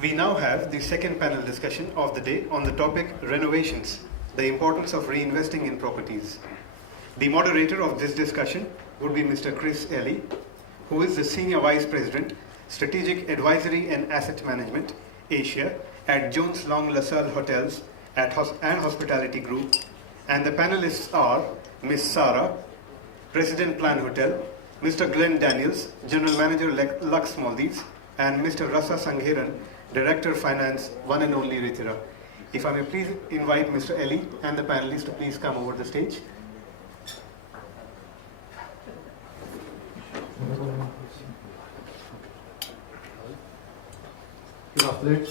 We now have the second panel discussion of the day on the topic Renovations, the importance of reinvesting in properties. The moderator of this discussion would be Mr. Chris Ellie, who is the Senior Vice President, Strategic Advisory and Asset Management, Asia, at Jones Long LaSalle Hotels and Hospitality Group. And the panelists are Ms. Sarah, President Plan Hotel, Mr. Glenn Daniels, General Manager Lux Maldives, and Mr. Rasa Sangheran, Director Finance, one and only Ritira. If I may please invite Mr. Ellie and the panelists to please come over the stage. Good afternoon.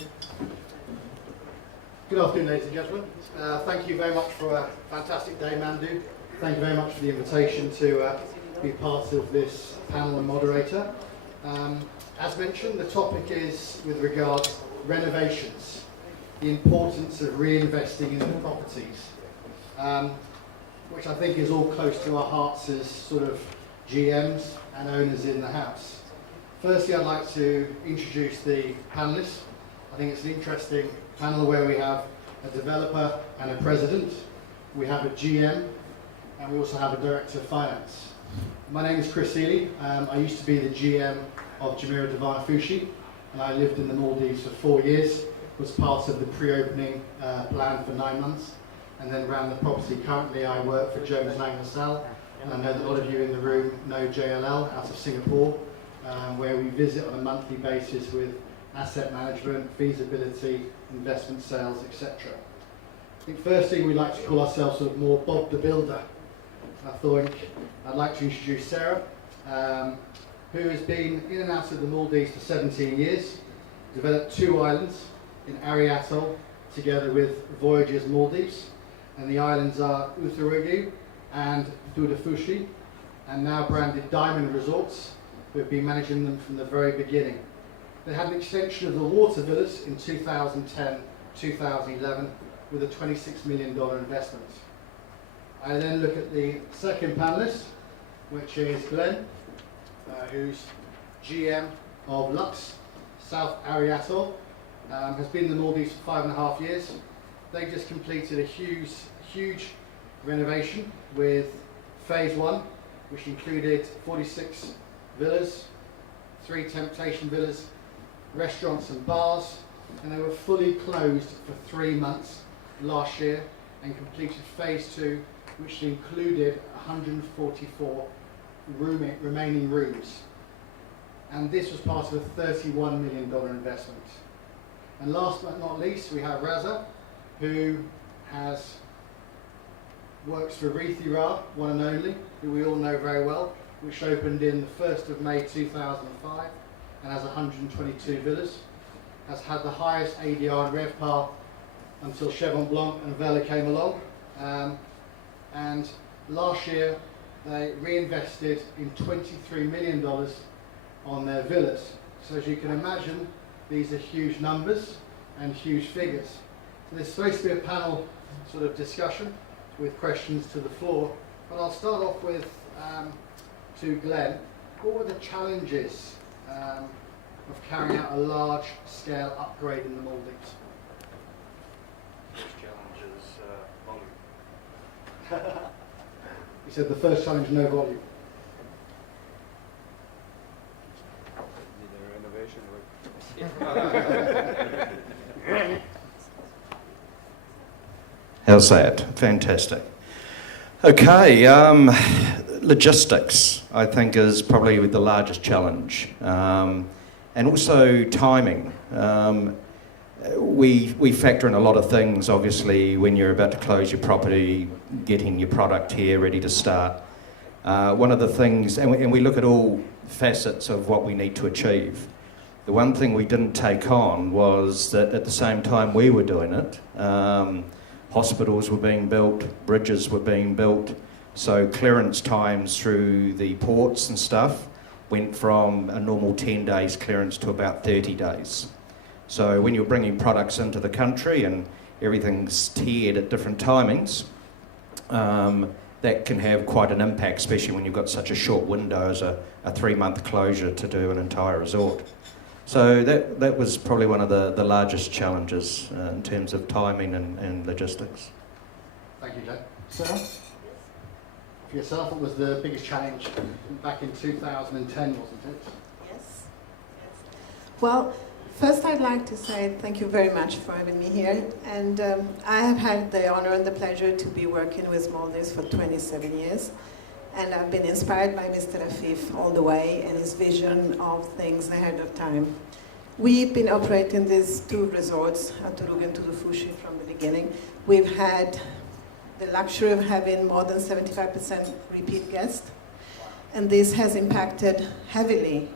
Good afternoon, ladies and gentlemen. Thank you very much for a fantastic day, Mandu. Thank you very much for the invitation to be part of this panel and moderator. As mentioned, the topic is with regards to renovations, the importance of reinvesting in the properties, which I think is all close to our hearts as sort of GMs and owners in the house. Firstly, I'd like to introduce the panelists. I think it's an interesting panel where we have a developer and a president, we have a GM, and we also have a director of finance. My name is Chris Ely. I used to be the GM of Jumeirah Divana Fushi, and I lived in the Maldives for 4 years, was part of the pre-opening plan for 9 months, and then ran the property. Currently I work for Jones Lang LaSalle, and I know that a lot of you in the room know JLL out of Singapore, where we visit on a monthly basis with asset management, feasibility, investment sales, etc. I think firstly we like to call ourselves sort of more Bob the Builder. I thought I'd like to introduce Sarah, who has been in and out of the Maldives for 17 years, developed 2 islands in Ariatol together with Voyages Maldives, and the islands are Uthurugyu and Dudafushi, and now branded Diamond Resorts, who have been managing them from the very beginning. They had an extension of the water villas in 2010-2011 with a $26 million investment. I then look at the second panelist, which is Glenn, who's GM of Lux, South Ariatol, has been in the Maldives for 5.5 years. They just completed a huge renovation with phase 1, which included 46 villas, 3 Temptation villas, restaurants and bars, and they were fully closed for 3 months last year and completed phase 2, which included 144 remaining rooms. And this was part of a $31 million investment. And last but not least, we have Raza, who works for Ritira, one and only, who we all know very well, which opened in the 1st of May 2005 and has 122 villas, has had the highest ADR and RevPAR until Chevron Blanc and Vela came along. And last year they reinvested in $23 million on their villas. So as you can imagine, these are huge numbers and huge figures. So there's supposed to be a panel sort of discussion with questions to the floor, but I'll start off with to Glenn. What were the challenges of carrying out a large scale upgrade in the Maldives? First challenge is volume. You said the first challenge, no volume. Need a renovation. How's that? Fantastic. Okay, logistics, I think, is probably the largest challenge. And also timing. We factor in a lot of things, obviously, when you're about to close your property, getting your product here ready to start. One of the things, and we look at all facets of what we need to achieve. The one thing we didn't take on was that at the same time we were doing it, hospitals were being built, bridges were being built, so clearance times through the ports and stuff went from a normal 10 days clearance to about 30 days. So when you're bringing products into the country and everything's tiered at different timings, that can have quite an impact, especially when you've got such a short window as a 3-month closure to do an entire resort. So that was probably one of the largest challenges in terms of timing and logistics. Thank you, Joe. Sarah? For yourself, what was the biggest challenge back in 2010, wasn't it? Yes. Well, first I'd like to say thank you very much for having me here. And I have had the honor and the pleasure to be working with Maldives for 27 years. And I've been inspired by Mr. Afif all the way and his vision of things ahead of time. We've been operating these two resorts, Aturug and Tudufushi, from the beginning. We've had the luxury of having more than 75% repeat guests. And this has impacted heavily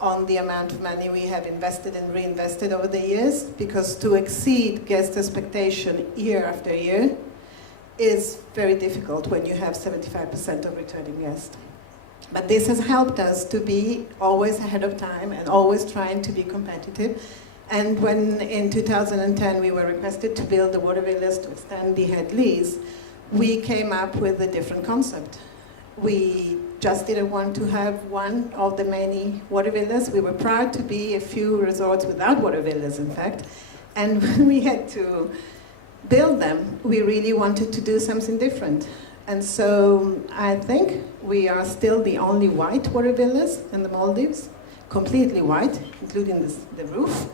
on the amount of money we have invested and reinvested over the years, because to exceed guest expectation year after year is very difficult when you have 75% of returning guests. But this has helped us to be always ahead of time and always trying to be competitive. And when in 2010 we were requested to build the water villas to extend the head lease, we came up with a different concept. We just didn't want to have one of the many water villas. We were proud to be a few resorts without water villas, in fact. And when we had to build them, we really wanted to do something different. And so I think we are still the only white water villas in the Maldives, completely white, including the roof,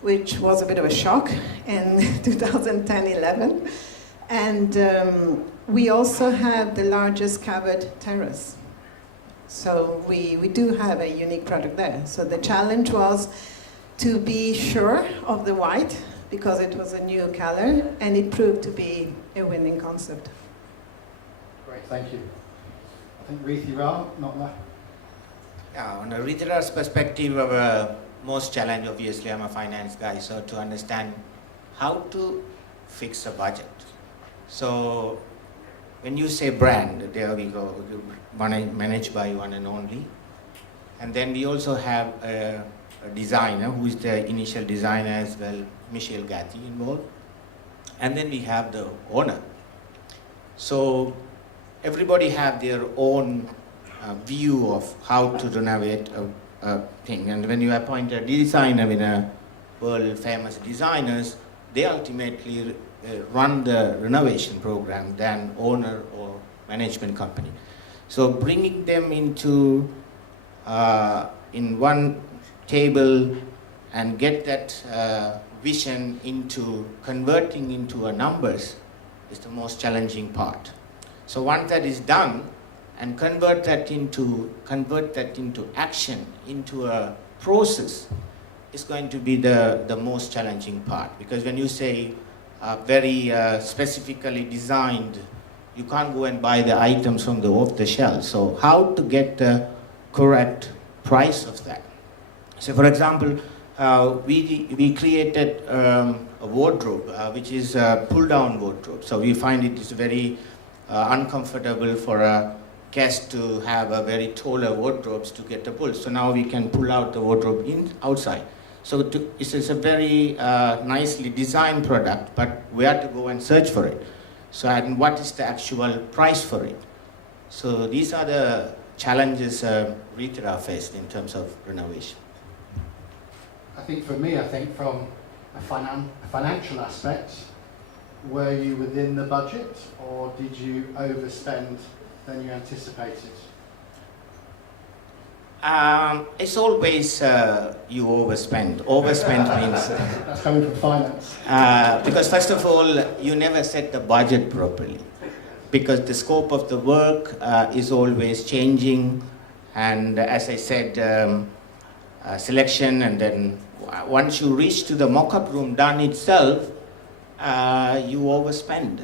which was a bit of a shock in 2010-11. And we also have the largest covered terrace. So we do have a unique product there. So the challenge was to be sure of the white, because it was a new color, and it proved to be a winning concept. Great, thank you. I think Rithi Rao, not left. Yeah, on a retailer's perspective, our most challenge, obviously, I'm a finance guy, so to understand how to fix a budget. So when you say brand, there we go, managed by one and only. And then we also have a designer, who is the initial designer as well, Michelle Gatti involved. And then we have the owner. So everybody have their own view of how to renovate a thing. And when you appoint a designer in a world famous designers, they ultimately run the renovation program than owner or management company. So bringing them into in one table and get that vision into converting into a numbers is the most challenging part. So once that is done, and convert that into action, into a process, is going to be the most challenging part. Because when you say very specifically designed, you can't go and buy the items from the off the shelf. So how to get the correct price of that? So for example, we created a wardrobe, which is a pull-down wardrobe. So we find it is very uncomfortable for a guest to have a very taller wardrobes to get the pull. So now we can pull out the wardrobe outside. So it's a very nicely designed product, but we have to go and search for it. So and what is the actual price for it? So these are the challenges retail are faced in terms of renovation. I think for me, from a financial aspect, were you within the budget, or did you overspend than you anticipated? It's always you overspend. Overspend means... That's coming from finance. Because first of all, you never set the budget properly. Because the scope of the work is always changing. And as I said, selection, and then once you reach to the mock-up room done itself, you overspend.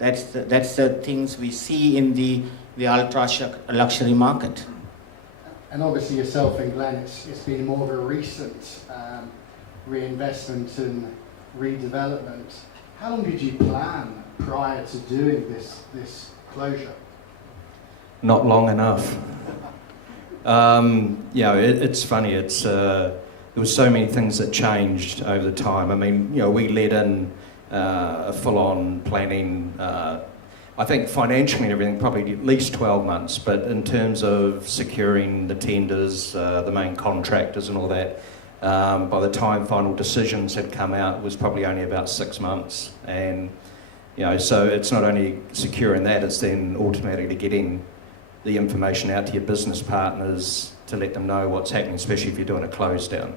That's the things we see in the ultra luxury market. And obviously yourself and Glenn, it's been more of a recent reinvestment and redevelopment. How long did you plan prior to doing this closure? Not long enough. It's funny. There was so many things that changed over the time. I mean, we let in a full-on planning. I think financially and everything, probably at least 12 months. But in terms of securing the tenders, the main contractors and all that, By the time final decisions had come out, it was probably only about 6 months. And, so it's not only securing that, it's then automatically getting the information out to your business partners to let them know what's happening, especially if you're doing a close down.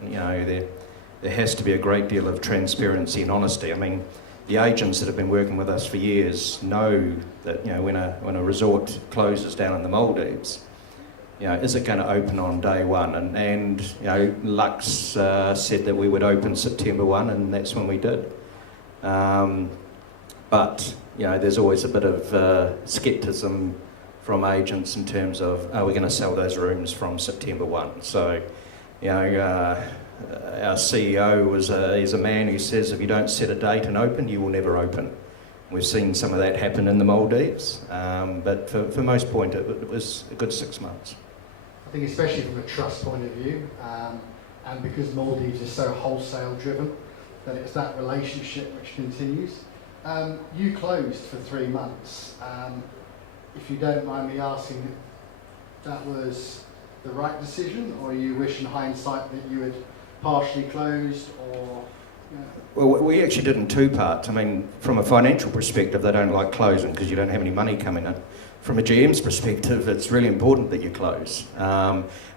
There has to be a great deal of transparency and honesty. I mean, the agents that have been working with us for years know that, when a resort closes down in the Maldives, is it going to open on day one? And Lux said that we would open September 1, and that's when we did. But there's always a bit of scepticism from agents in terms of, are we going to sell those rooms from September 1? So, our CEO is a man who says if you don't set a date and open, you will never open. We've seen some of that happen in the Maldives, but for most point, it was a good 6 months. I think especially from a trust point of view, and because Maldives is so wholesale driven, that it's that relationship which continues. You closed for 3 months. If you don't mind me asking, that was the right decision, or you wish in hindsight that you had partially closed, or? Well, we actually did in 2 parts. I mean, from a financial perspective, they don't like closing because you don't have any money coming in. From a GM's perspective, it's really important that you close.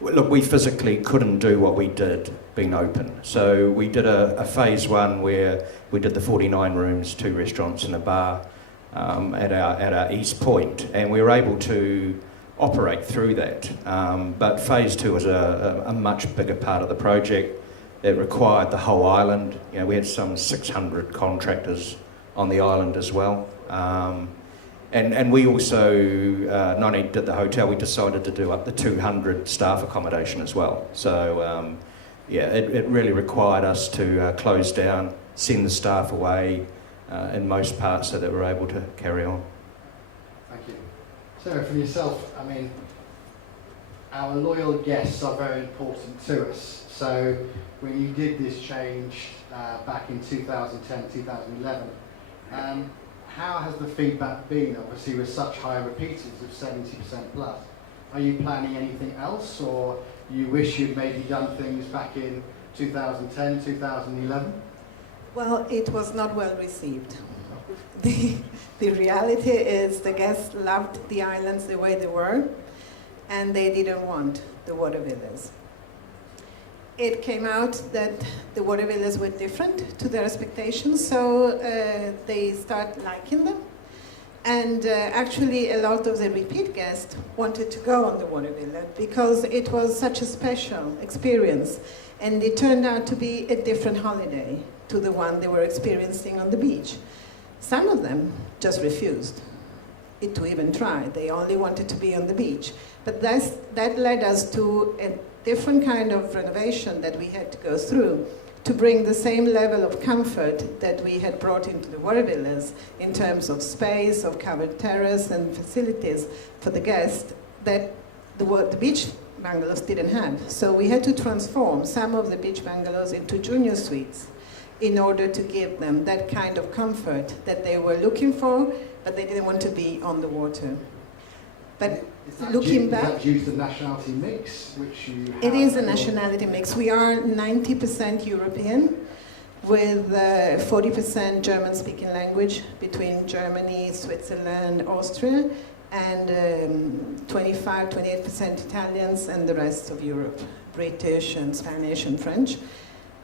Look, we physically couldn't do what we did being open. So we did a phase 1 where we did the 49 rooms, 2 restaurants and a bar at our East Point, and we were able to operate through that. But phase 2 was a much bigger part of the project. It required the whole island. We had some 600 contractors on the island as well. And we also, not only did the hotel, we decided to do up to 200 staff accommodation as well. So, it really required us to close down, send the staff away in most parts so that we're able to carry on. Thank you. So from yourself, I mean, our loyal guests are very important to us. So when you did this change back in 2010, 2011, how has the feedback been, obviously with such high repeaters of 70% plus? Are you planning anything else, or you wish you'd maybe done things back in 2010, 2011? Well, it was not well received. The reality is the guests loved the islands the way they were, and they didn't want the water villas. It came out that the water villas were different to their expectations, so they start liking them. And actually, a lot of the repeat guests wanted to go on the water villa because it was such a special experience, and it turned out to be a different holiday to the one they were experiencing on the beach. Some of them just refused to even try. They only wanted to be on the beach. But that led us to a different kind of renovation that we had to go through to bring the same level of comfort that we had brought into the water villas in terms of space, of covered terrace and facilities for the guests that the beach bungalows didn't have. So we had to transform some of the beach bungalows into junior suites in order to give them that kind of comfort that they were looking for, but they didn't want to be on the water. But looking back, is that due to the nationality mix, which you have? it is a nationality mix. We are 90% European, with 40% German-speaking language between Germany, Switzerland, Austria, and 28% Italians, and the rest of Europe, British and Spanish and French.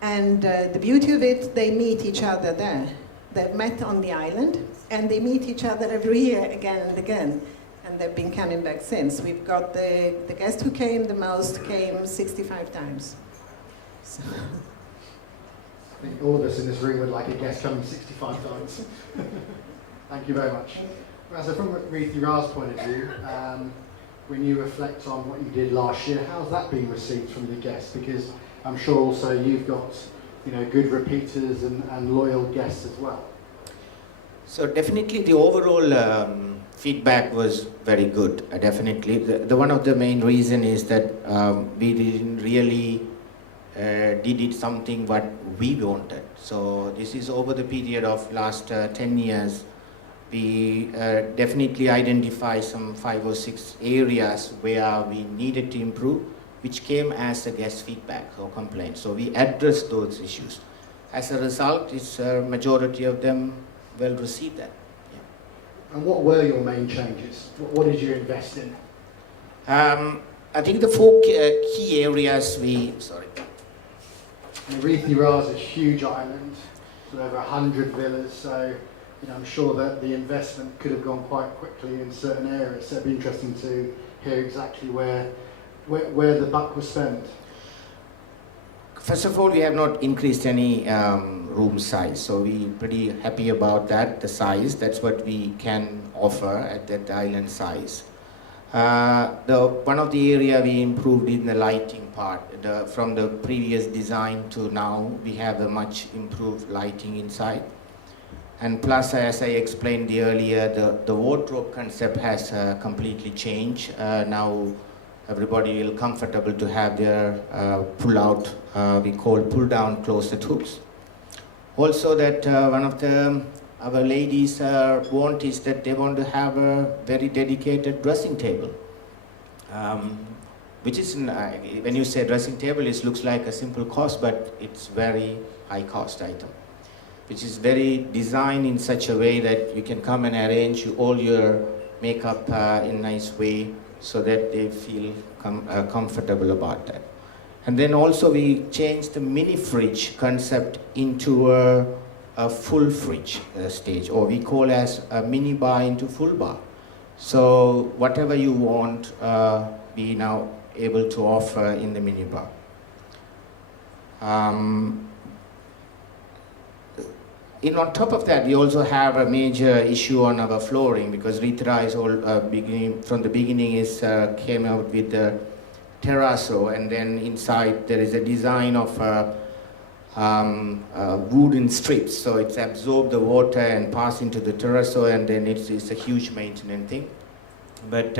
And the beauty of it, they meet each other there. They've met on the island, and they meet each other every year again and again. And they've been coming back since. We've got the guest who came the most came 65 times. So. I think all of us in this room would like a guest coming 65 times. Thank you very much. Well, so from Riti Ra's point of view, when you reflect on what you did last year, how's that been received from the guests? Because I'm sure also you've got good repeaters and loyal guests as well. So definitely the overall feedback was very good. Definitely, the one of the main reason is that we didn't really did it something what we wanted. So this is over the period of last 10 years. We definitely identify some 5 or 6 areas where we needed to improve, which came as a guest feedback or complaint. So we addressed those issues. As a result, it's a majority of them well received that. And what were your main changes? What did you invest in? I think the four key areas Retirar is a huge island, with over 100 villas, so I'm sure that the investment could have gone quite quickly in certain areas. So it'd be interesting to hear exactly where the buck was spent. First of all, we have not increased any room size, so we're pretty happy about that, the size. That's what we can offer at that island size. One of the area we improved in the lighting part. From the previous design to now, we have a much improved lighting inside. And plus, as I explained earlier, the wardrobe concept has completely changed. Now everybody will comfortable to have their pull-out, we call pull-down closet hooks. Also that one of our ladies want is that they want to have a very dedicated dressing table. Which is, when you say dressing table, it looks like a simple cost, but it's very high cost item. Which is very designed in such a way that you can come and arrange all your makeup in a nice way so that they feel comfortable about that. And then also we changed the mini fridge concept into a full fridge stage, or we call as a mini bar into full bar. So whatever you want, we now able to offer in the mini bar. On top of that, we also have a major issue on our flooring, because Ritra is all from the beginning came out with the terrazzo, and then inside there is a design of wooden strips, so it's absorb the water and pass into the terrazzo, and then it's a huge maintenance thing. But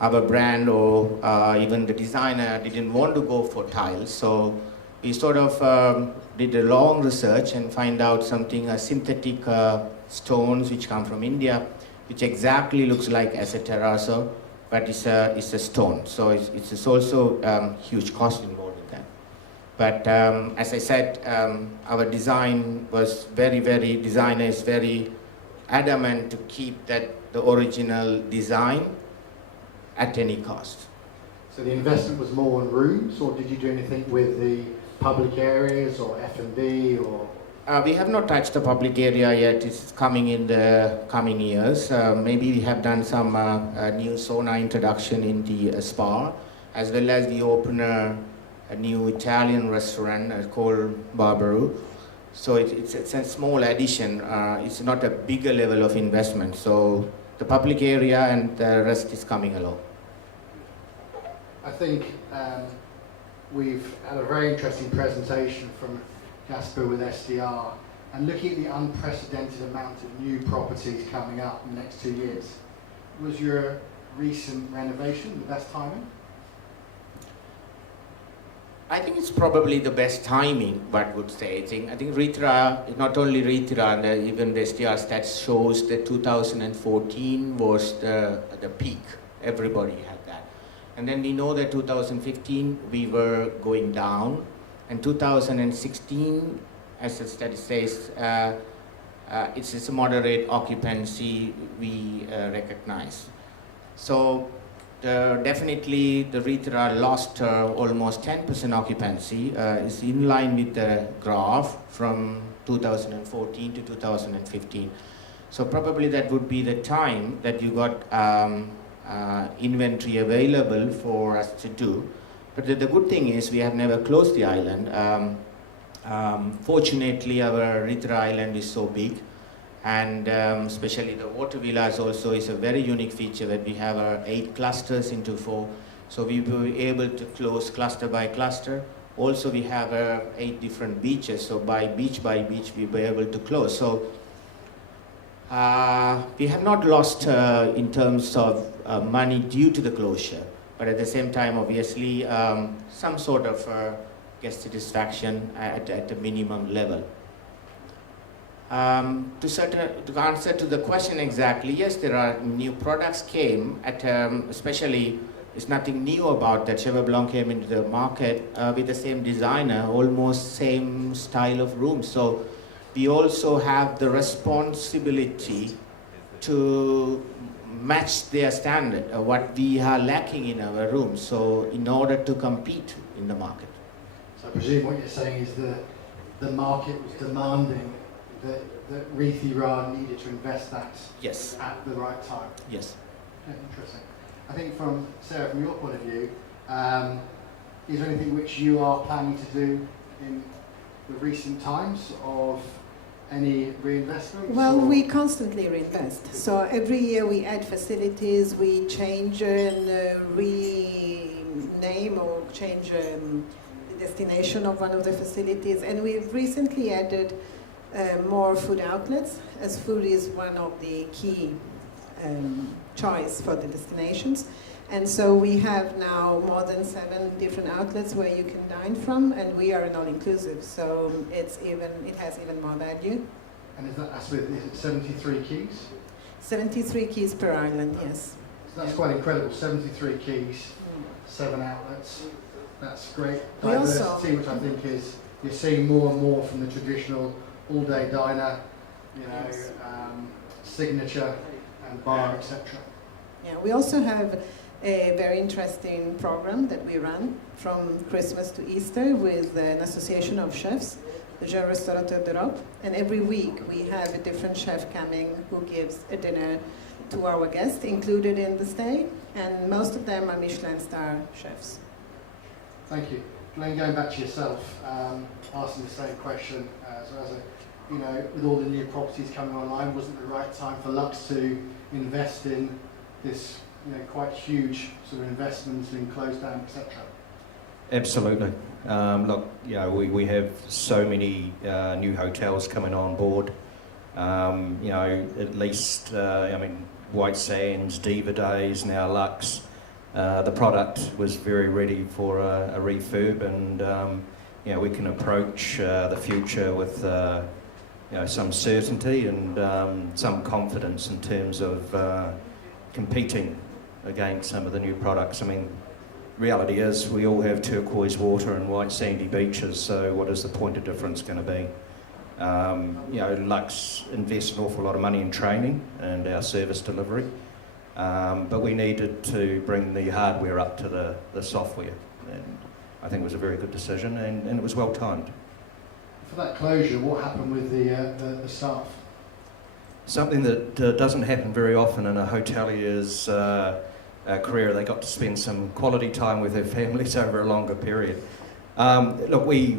our brand or even the designer didn't want to go for tiles, so we sort of did a long research and find out something, synthetic stones which come from India, which exactly looks like as a terrazzo, but it's a stone. So it's also huge cost involved in that. But as I said, our design was designer is very adamant to keep the original design at any cost. So the investment was more on rooms, or did you do anything with the public areas or F&B or? We have not touched the public area yet. It's coming in the coming years. Maybe we have done some new sauna introduction in the spa, as well as we open a new Italian restaurant called Barbaru. So it's a small addition. It's not a bigger level of investment. So the public area and the rest is coming along. I think we've had a very interesting presentation from Gasper with SDR, and looking at the unprecedented amount of new properties coming up in the next 2 years. Was your recent renovation the best timing? I think it's probably the best timing, one would say. I think Ritra, not only Ritra, even the SDR stats shows that 2014 was the peak. Everybody had that. And then we know that 2015 we were going down, and 2016, as the study says, it's a moderate occupancy we recognize. So definitely the Ritra lost almost 10% occupancy, is in line with the graph from 2014 to 2015. So probably that would be the time that you got inventory available for us to do. But the good thing is we have never closed the island. Fortunately, our Ritra island is so big, and especially the water villas also is a very unique feature that we have 8 clusters into 4. So we will be able to close cluster by cluster. Also we have 8 different beaches, so by beach we will be able to close. So we have not lost in terms of money due to the closure, but at the same time, obviously, some sort of guest satisfaction at a minimum level. To answer to the question exactly, yes, there are new products came at, especially it's nothing new about that. Cheval Blanc came into the market with the same designer, almost same style of room. So we also have the responsibility to match their standard, what we are lacking in our rooms. So in order to compete in the market. So I presume what you're saying is the market was demanding that Rithi Ra needed to invest that Yes. at the right time. Yes. Okay, interesting. I think from Sarah, from your point of view, is there anything which you are planning to do in the recent times of any reinvestment? Well, we constantly reinvest. So every year we add facilities, we change and rename or change the destination of one of the facilities. And we've recently added more food outlets, as food is one of the key choice for the destinations. And so we have now more than 7 different outlets where you can dine from, and we are an all-inclusive, so it has even more value. And is it 73 keys? 73 keys per island, yes. So that's quite incredible. 73 keys, 7 outlets. That's great We diversity, also- which I think is you're seeing more and more from the traditional all-day diner, Yes. signature and bar, etc. Yeah, we also have a very interesting program that we run from Christmas to Easter with an association of chefs, the Jeune Restaurateur d'Europe, and every week we have a different chef coming who gives a dinner to our guests included in the stay, and most of them are Michelin star chefs. Thank you. Glenn, going back to yourself, asking the same question. With all the new properties coming online, wasn't the right time for Lux to invest in this, quite huge sort of investments in close down, etc.? Absolutely. Look, we have so many new hotels coming on board. At least, White Sands, Diva Days, now Lux. The product was very ready for a refurb, and we can approach the future with some certainty and some confidence in terms of competing against some of the new products. Reality is we all have turquoise water and white sandy beaches, so what is the point of difference going to be? Lux invests an awful lot of money in training and our service delivery, but we needed to bring the hardware up to the software, and I think it was a very good decision, and it was well timed. For that closure, what happened with the staff? Something that doesn't happen very often in a hotelier's career. They got to spend some quality time with their families over a longer period. Look, we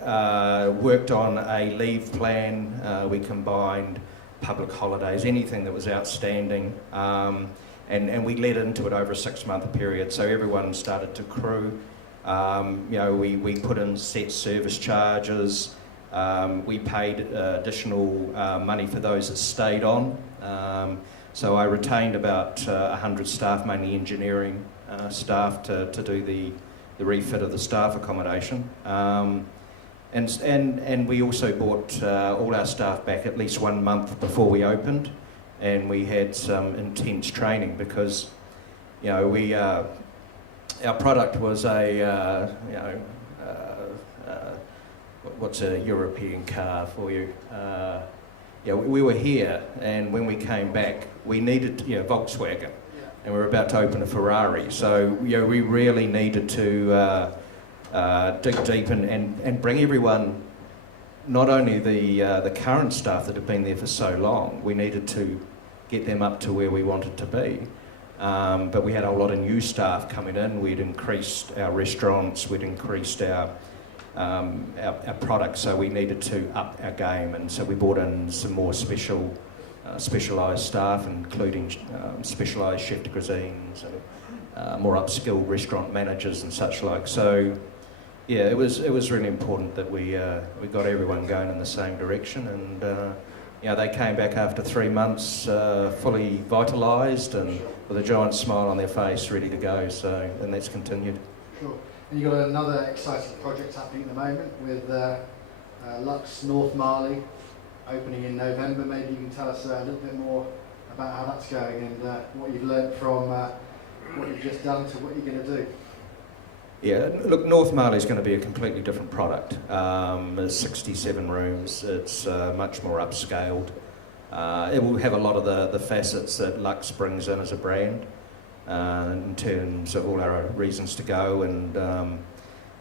worked on a leave plan. We combined public holidays, anything that was outstanding, and we led into it over a 6-month period. So everyone started to accrue. We put in set service charges. We paid additional money for those that stayed on. So I retained about 100 staff, mainly engineering staff, to do the refit of the staff accommodation. And we also brought all our staff back at least 1 month before we opened, and we had some intense training because, our product was what's a European car for you? We were here, and when we came back, we needed Volkswagen, and we were about to open a Ferrari. So we really needed to dig deep and bring everyone, not only the current staff that have been there for so long, we needed to get them up to where we wanted to be. But we had a lot of new staff coming in. We'd increased our restaurants, we'd increased our products, so we needed to up our game, and so we brought in some more specialised staff, including specialised chef de cuisines and more upskilled restaurant managers and such like. So it was really important that we got everyone going in the same direction, and they came back after 3 months fully vitalised and with a giant smile on their face, ready to go. So, and that's continued. Sure. And you've got another exciting project happening at the moment with Lux North Mali opening in November. Maybe you can tell us a little bit more about how that's going and what you've learnt from what you've just done to what you're going to do? Yeah, look, North Mali is going to be a completely different product. There's 67 rooms. It's much more upscaled. It will have a lot of the facets that Lux brings in as a brand in terms of all our reasons to go.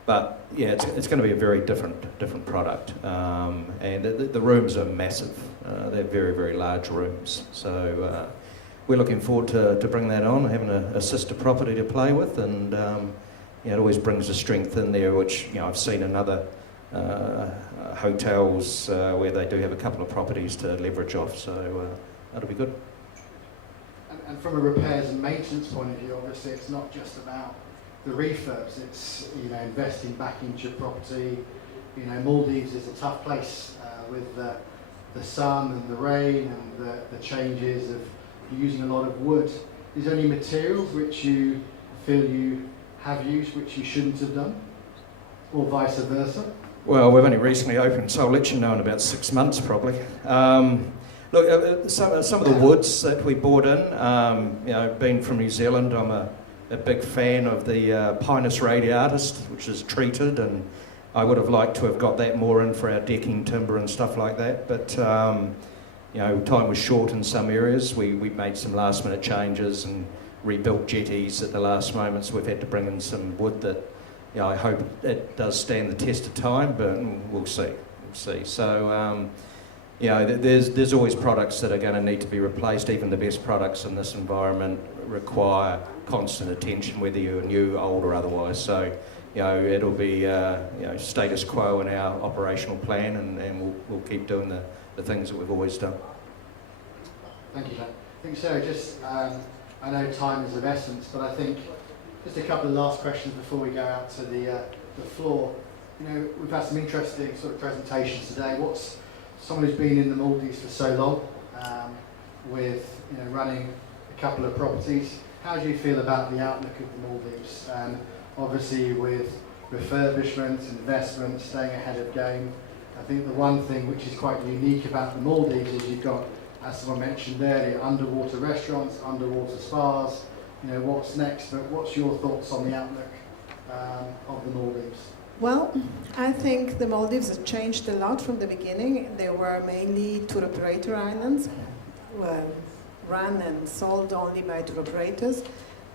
But yeah, it's going to be a very different product. And the rooms are massive. They're very, very large rooms. So we're looking forward to bring that on, having a sister property to play with, and it always brings a strength in there, which I've seen in other hotels where they do have a couple of properties to leverage off. So that'll be good. And from a repairs and maintenance point of view, obviously, it's not just about the refurbs. It's investing back into your property. Maldives is a tough place with the sun and the rain and the changes of using a lot of wood. Is there any materials which you feel you have used which you shouldn't have done, or vice versa? Well, we've only recently opened, so I'll let you know in about 6 months probably. Look, some of the woods that we bought in, being from New Zealand, I'm a big fan of the Pinus radiatus, which is treated, and I would have liked to have got that more in for our decking timber and stuff like that, but time was short in some areas. We made some last minute changes and rebuilt jetties at the last moment, so we've had to bring in some wood that I hope it does stand the test of time, but we'll see. So there's always products that are going to need to be replaced. Even the best products in this environment require constant attention, whether you're new, old or otherwise. So it'll be status quo in our operational plan, and we'll keep doing the things that we've always done. Thank you, Dan. I think, Sarah, just I know time is of essence, but I think just a couple of last questions before we go out to the floor. We've had some interesting sort of presentations today. What's someone who's been in the Maldives for so long, with running a couple of properties? How do you feel about the outlook of the Maldives? Obviously, with refurbishment, investment, staying ahead of game. I think the one thing which is quite unique about the Maldives is you've got, as someone mentioned earlier, underwater restaurants, underwater spas. What's next? But what's your thoughts on the outlook of the Maldives? Well, I think the Maldives have changed a lot from the beginning. They were mainly tour operator islands, run and sold only by tour operators.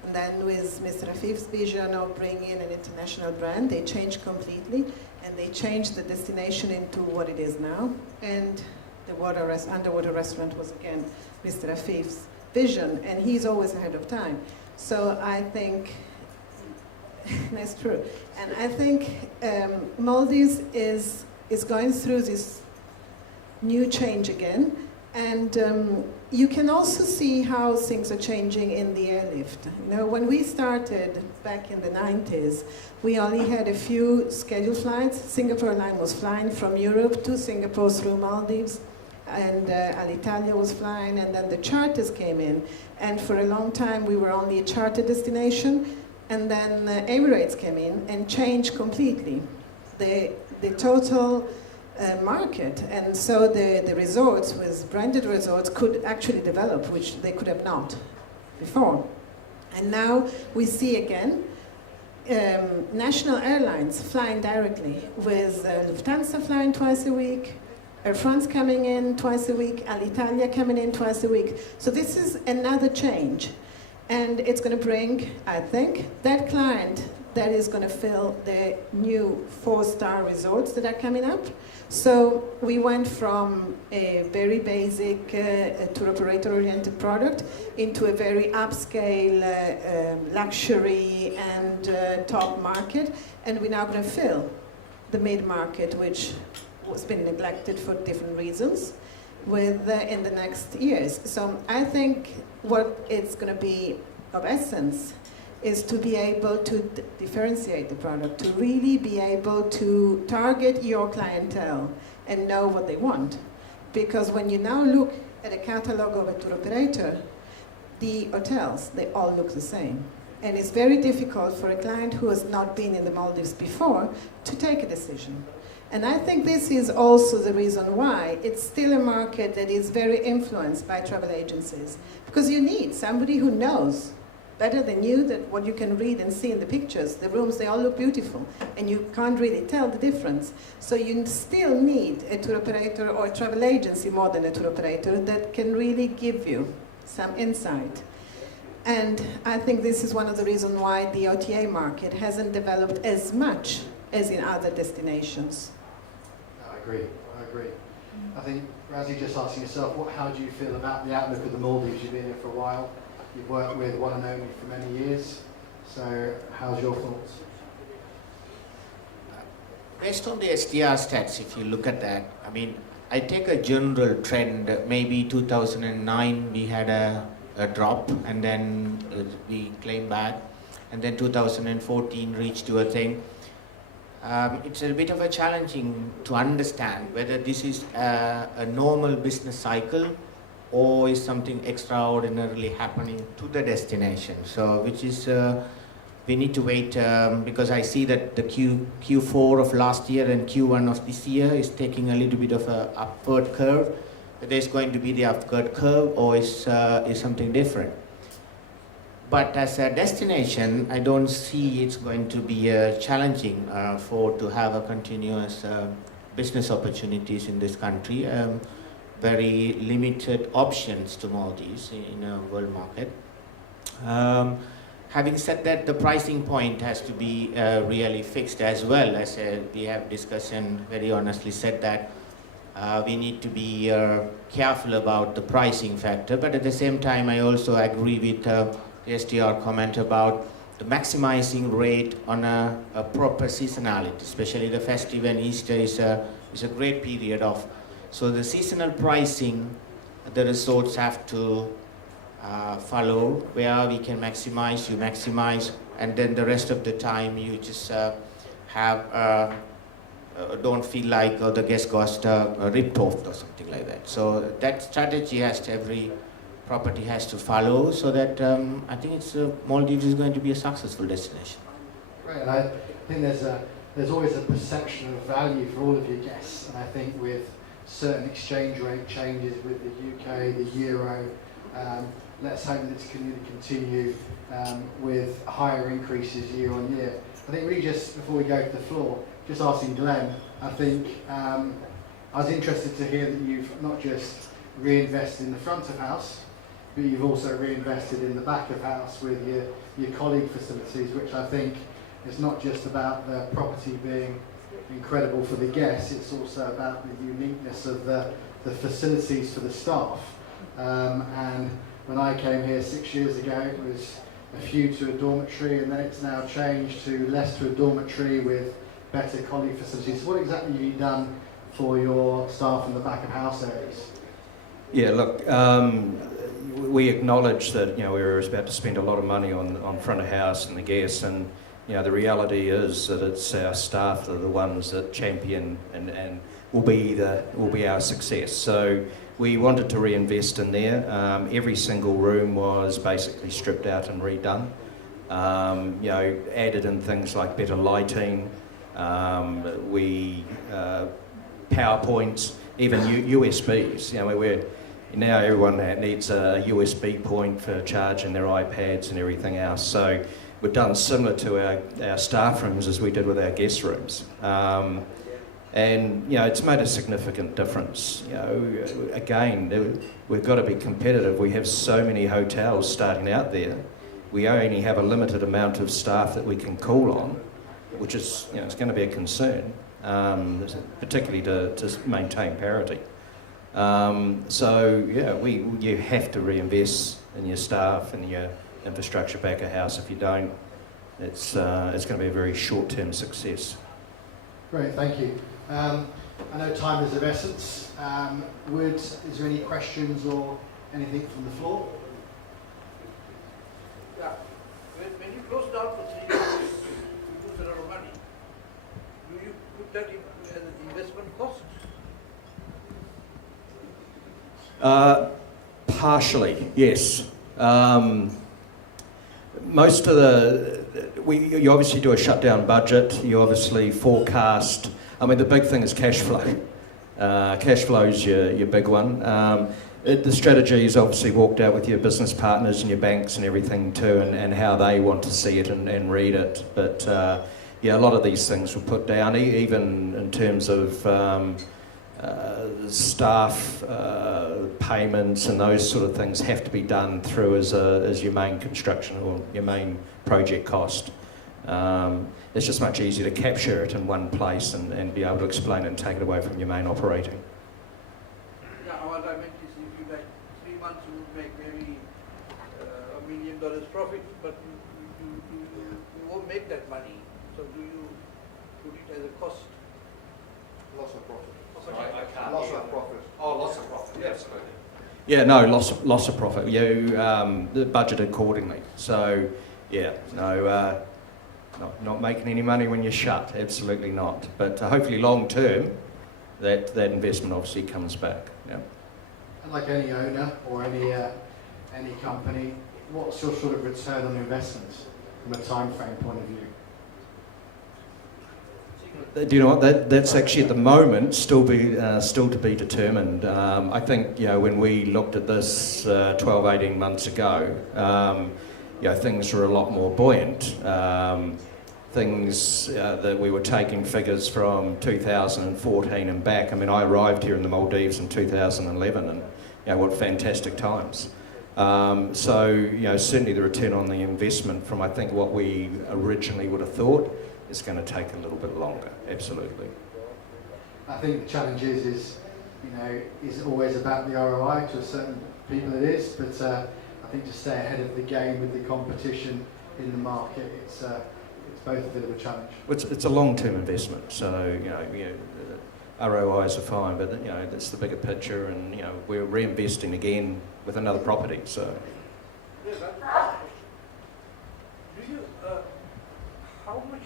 And then with Mr. Afif's vision of bringing in an international brand, they changed completely, and they changed the destination into what it is now. And the underwater restaurant was again Mr. Afif's vision, and he's always ahead of time. So I think that's true. And I think Maldives is going through this new change again. And you can also see how things are changing in the airlift. When we started back in the 90s, we only had a few scheduled flights. Singapore Line was flying from Europe to Singapore through Maldives, and Alitalia was flying, and then the charters came in. And for a long time, we were only a charter destination. And then Emirates came in and changed completely the total market. And so the resorts, with branded resorts, could actually develop, which they could have not before. And now we see again national airlines flying directly, with Lufthansa flying twice a week, Air France coming in twice a week, Alitalia coming in twice a week. So this is another change. And it's going to bring, I think, that client that is going to fill the new 4-star resorts that are coming up. So we went from a very basic tour operator-oriented product into a very upscale luxury and top market. And we're now going to fill the mid-market, which has been neglected for different reasons, with in the next years. So I think what it's going to be of essence is to be able to differentiate the product, to really be able to target your clientele and know what they want. Because when you now look at a catalog of a tour operator, the hotels, they all look the same. And it's very difficult for a client who has not been in the Maldives before to take a decision. And I think this is also the reason why it's still a market that is very influenced by travel agencies. Because you need somebody who knows better than you, that what you can read and see in the pictures. The rooms, they all look beautiful, and you can't really tell the difference. So you still need a tour operator or a travel agency more than a tour operator that can really give you some insight. And I think this is one of the reasons why the OTA market hasn't developed as much as in other destinations. I agree. I think, Razzie, just asking yourself, how do you feel about the outlook of the Maldives? You've been here for a while. You've worked with One and Only for many years. So how's your thoughts? Based on the SDR stats, if you look at that, I mean, I take a general trend. Maybe 2009 we had a drop, and then we claimed back, and then 2014 reached to a thing. It's a bit of a challenging to understand whether this is a normal business cycle or is something extraordinarily happening to the destination. So, which is we need to wait because I see that the Q4 of last year and Q1 of this year is taking a little bit of a upward curve. Whether it's going to be the upward curve or is something different. But as a destination, I don't see it's going to be challenging to have a continuous business opportunities in this country. Very limited options to Maldives in a world market. Having said that, the pricing point has to be really fixed as well. As we have discussion very honestly said that we need to be careful about the pricing factor. But at the same time, I also agree with the SDR comment about the maximizing rate on a proper seasonality, especially the festive and Easter is a great period of. So the seasonal pricing, the resorts have to follow where we can maximize, you maximize, and then the rest of the time you just don't feel like the guest got ripped off or something like that. So that strategy every property has to follow, so that I think Maldives is going to be a successful destination. Right, and I think there's always a perception of value for all of your guests, and I think with certain exchange rate changes with the UK, the euro, let's hope that it's going to continue with higher increases year on year. I think really just before we go to the floor, just asking Glenn, I think I was interested to hear that you've not just reinvested in the front of house, but you've also reinvested in the back of house with your colleague facilities, which I think is not just about the property being incredible for the guests, it's also about the uniqueness of the facilities for the staff. And when I came here 6 years ago, it was a few to a dormitory, and then it's now changed to less to a dormitory with better colleague facilities. What exactly have you done for your staff in the back of house areas? Yeah, look, we acknowledge that we were about to spend a lot of money on front of house and the guests, and the reality is that it's our staff that are the ones that champion and will be our success. So we wanted to reinvest in there. Every single room was basically stripped out and redone. Added in things like better lighting. We PowerPoints, even USBs. Now everyone needs a USB point for charging their iPads and everything else. So we've done similar to our staff rooms as we did with our guest rooms. And it's made a significant difference. Again, we've got to be competitive. We have so many hotels starting out there. We only have a limited amount of staff that we can call on, which is it's going to be a concern, particularly to maintain parity. You have to reinvest in your staff and your infrastructure back of house. If you don't, it's going to be a very short-term success. Great, thank you. I know time is of essence. Is there any questions or anything from the floor? Yeah. When you close down for 3 years, you lose a lot of money. Do you put that as an investment cost? Partially, yes. Most of you obviously do a shutdown budget. You obviously forecast. I mean, the big thing is cash flow. Cash flow is your big one. The strategy is obviously walked out with your business partners and your banks and everything too, and how they want to see it and read it. But yeah, a lot of these things were put down, even in terms of staff payments and those sort of things have to be done through as your main construction or your main project cost. It's just much easier to capture it in one place and be able to explain it and take it away from your main operating. Yeah, what I meant is if you like 3 months you would make maybe $1 million profit, but you won't make that money. So do you put it as a cost? Loss of profit. I can't Loss hear of that. profit. Oh, loss of profit, yeah, absolutely. Yeah, no, loss of profit. You budget accordingly. So, yeah, no, not making any money when you're shut. Absolutely not. But hopefully, long term, that investment obviously comes back. Yeah. And like any owner or any company, what's your sort of return on investment from a time frame point of view? Do you know what? That's actually at the moment still to be determined. I think when we looked at this 12, 18 months ago, things were a lot more buoyant. Things that we were taking figures from 2014 and back. I mean, I arrived here in the Maldives in 2011, and what fantastic times. So certainly the return on the investment from I think what we originally would have thought is going to take a little bit longer. Absolutely. I think the challenge is always about the ROI. To a certain people it is, but I think to stay ahead of the game with the competition in the market, it's both a bit of a challenge. It's a long-term investment, so ROIs are fine, but that's the bigger picture, and we're reinvesting again with another property. So. Do you, how much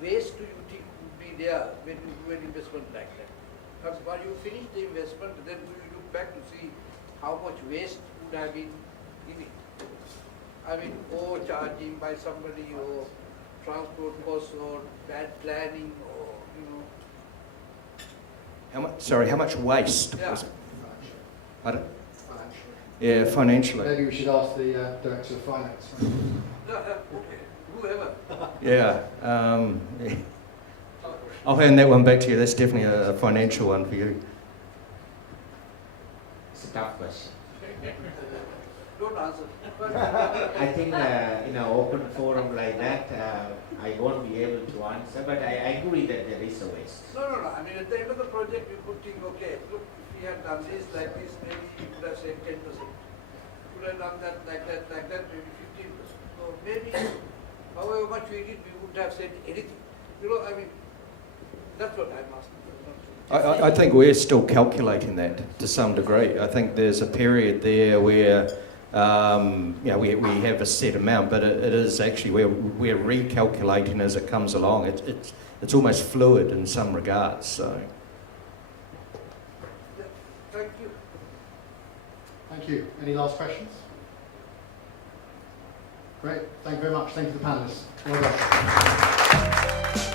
waste do you think would be there when you do an investment like that? Because when you finish the investment, then do you look back to see how much waste would have been in it? I mean, overcharging by somebody, or transport costs, or bad planning, or How much waste Yeah. was it? Pardon? Financially. Yeah, financially. Maybe we should ask the Director of Finance. Okay, whoever. Yeah. Yeah. I'll hand that one back to you. That's definitely a financial one for you. It's a tough question. Don't answer. I think in an open forum like that, I won't be able to answer, but I agree that there is a waste. No. I mean, at the end of the project, you could think, okay, look, if we had done this like this, maybe we could have saved 10%. Could have done that, maybe 15%. So maybe, however much we did, we wouldn't have said anything. I mean, that's what I'm asking. I think we're still calculating that to some degree. I think there's a period there where we have a set amount, but it is actually we're recalculating as it comes along. It's almost fluid in some regards. So. Thank you. Thank you. Any last questions? Great. Thank you very much. Thank you to the panelists. Well done.